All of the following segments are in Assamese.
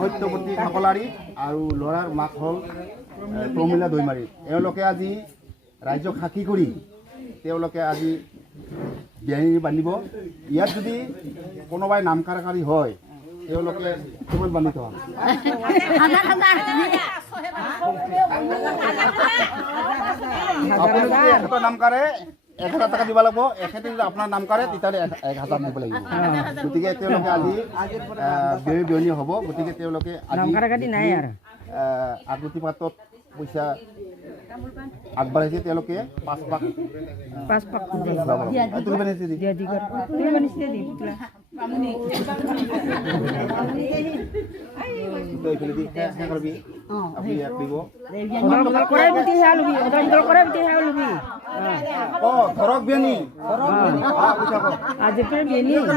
সত্যপতি ঠাকলাৰী আৰু ল'ৰাৰ মাক হ'ল প্ৰমীলা দৈমাৰী। এওঁলোকে আজি ৰাইজক সাক্ষী কৰি তেওঁলোকে আজি বিয়ানী বান্ধিব। ইয়াত যদি কোনোবাই নামকাৰকাৰী হয় তেওঁলোকে কিমান বান্ধি থোৱা আপুনি যদি এখেতৰ নাম কাৰে 1000 টকা দিব লাগিব। এখেতে যদি আপোনাৰ নাম কাৰে তেতিয়াহ'লে 1000 দিব লাগিব। গতিকে তেওঁলোকে আজি বিয়নী হ'ব। গতিকে তেওঁলোকে আগতি পাতত পইচা আগবাঢ়াইছে। তেওঁলোকে 5 পাক ধৰক বিয়ানী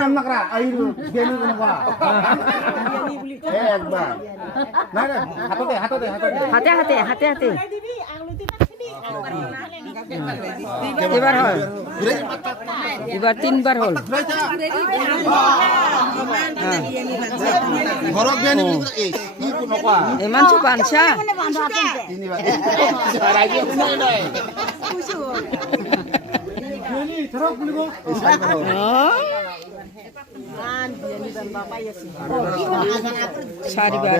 নাম নাকৰা বিয়ানী কেনেকুৱা একবাৰ নাই নাই হাততে হাততে হাততে হাতে হাতে হাতে হাতে এবাৰ হল এবাৰ 3 বাৰ হল ঘৰক বিয়ানী এই কি নকৱা এমান চু পানছা তিনিবাৰ ৰাইজে শুনাই নাই বিয়ানী ধৰক বুলিব চাৰিবাৰ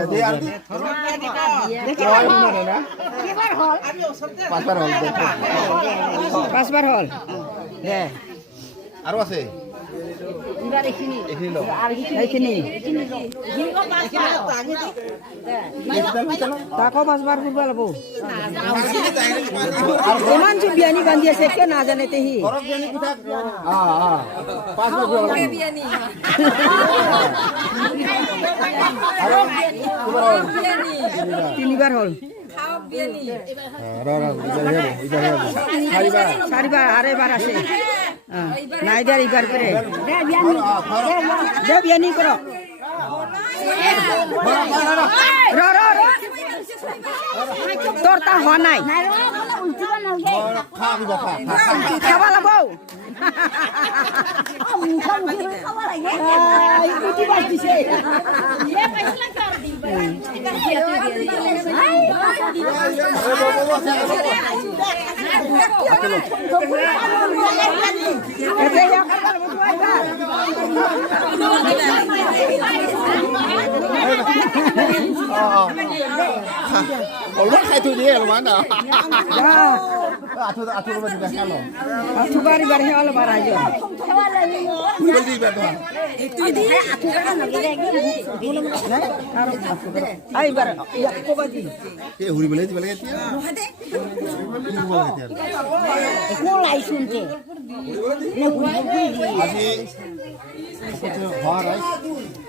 পাঁচবাৰ হল আৰু আছে তাকো 5 বার ফুরবা লাগব ইমান যে বিয়ানি বান্ধি আছে কে না জানে তেহি তিনবার হল চারিবার আর এবার আছে নাই দেয়ার এবার করে দে বিয়ানি করো তোর তা হওয়া নাই খাবা লাগবো অলপ খাই থৈ দিয়ে অলপমান বাড়ি বাড়ি হল বাড়াই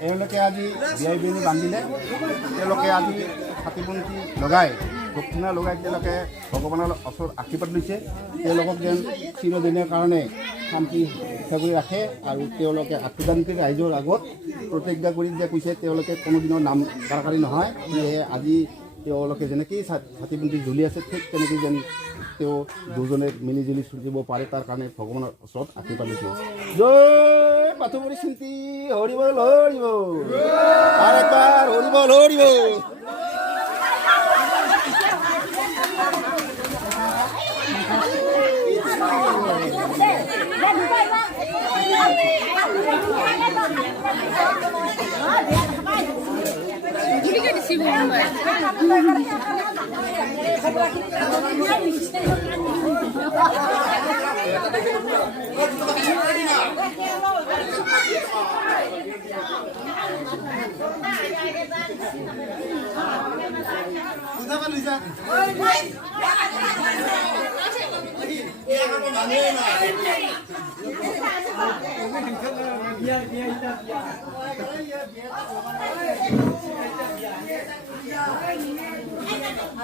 এওঁলোকে আজি বিয়াই বিয়নী বান্ধিলে। তেওঁলোকে আজি চাকি বন্তি লগাই দক্ষিণা লগাই তেওঁলোকে ভগৱানৰ ওচৰত আশীৰ্বাদ লৈছে। তেওঁলোকক যেন চিৰদিনৰ কাৰণে শান্তি ৰক্ষা কৰি ৰাখে আৰু তেওঁলোকে আশীৰ্বাদ কৰি ৰাইজৰ আগত প্ৰতিজ্ঞা কৰি যে কৈছে তেওঁলোকে কোনোদিনৰ নাম কাৰকাৰী নহয়। সেয়েহে আজি তেওঁলোকে যেনেকৈ চাকি বন্তি জ্বলি আছে ঠিক তেনেকৈ যেন তেওঁ দুজনে মিলি জুলি চলিব পাৰে তাৰ কাৰণে ভগৱানৰ ওচৰত আশীৰ্বাদ লৈছে। জয় পাথুমুৰি চিন্তি হৰিব হৰিব আৰু এবাৰ হৰিব হৰিব।